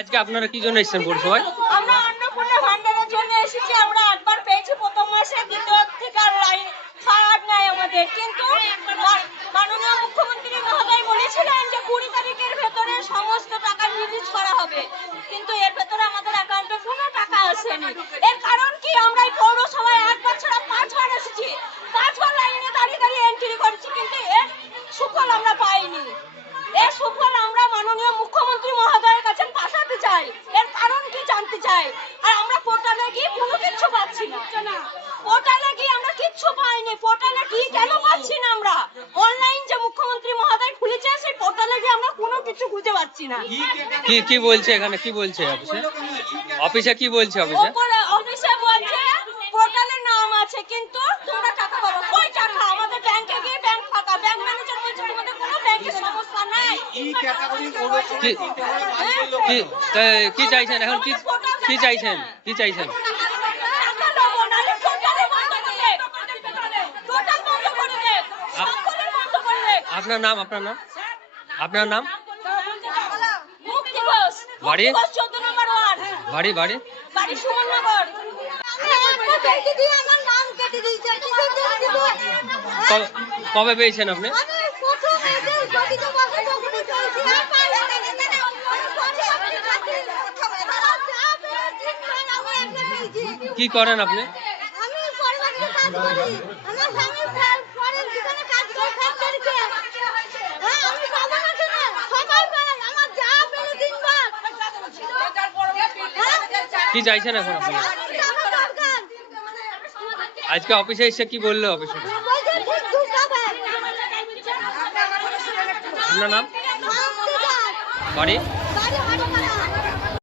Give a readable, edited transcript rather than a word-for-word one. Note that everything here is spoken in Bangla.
আজকে আপনারা কি জন্য এসেছেন পৌরসভায়? আমরা অন্নপূর্ণা ভান্ডারের জন্য এসেছি। আমরা 8বার পেয়েছি প্রথম মাসে, দ্বিতীয় থেকে আর লাইন খারাপ নাই আমাদের। কিন্তু মাননীয় মুখ্যমন্ত্রী মহোদয় বলেছিলেন যে 20 তারিখের ভেতরে সমস্ত টাকা রিলিজ করা হবে, কিন্তু এর ভেতরে আমাদের অ্যাকাউন্টে কোনো টাকা আসেনি। এর কারণ কি? আমরা এই পৌরসভায় 1বার ছাড়া 5বার এসেছি, 5বার লাইনে দাঁড়িয়ে দাঁড়িয়ে এন্ট্রি করেছি, কিন্তু এর সুফল আমরা পাইনি। এর সুফল আমরা মাননীয় মুখ্যমন্ত্রী মহোদয়ের কাছে পাঠাতে চাই। এর কারণ কি জানতে চাই। আর আমরা পোর্টালে গিয়ে কোনো কিছু পাচ্ছি না। পোর্টালে গিয়ে আমরা কিচ্ছু পাইনি। পোর্টালে গিয়ে কেন পাচ্ছি না? আমরা অনলাইন যে মুখ্যমন্ত্রী মহোদয় খুলেছে সেই পোর্টালে গিয়ে আমরা কোনো কিছু খুঁজে পাচ্ছি না। কি বলছে এখানে? কি বলছে অফিসে কি বলছে? অফিসে বলছে পোর্টালে নাম আছে, কিন্তু তোমরা টাকা পাবো। কই টাকা? আমাদের ব্যাংকে গিয়ে ব্যাংক ফাঁকা। ব্যাংক ম্যানেজার বলছে তোমাদের কোনো ব্যাংকের সমস্যা নাই। কি চাইছেন এখন? কি চাইছেন? আপনার নাম? বাড়ি? বাড়ি সুমননগর। কবে পেয়েছেন আপনি? কি করেন আপনি? কি চাইছেন এখন আপনি? আজকে অফিসে এসে কি বললো অফিসে? আপনার নাম? বাড়ি?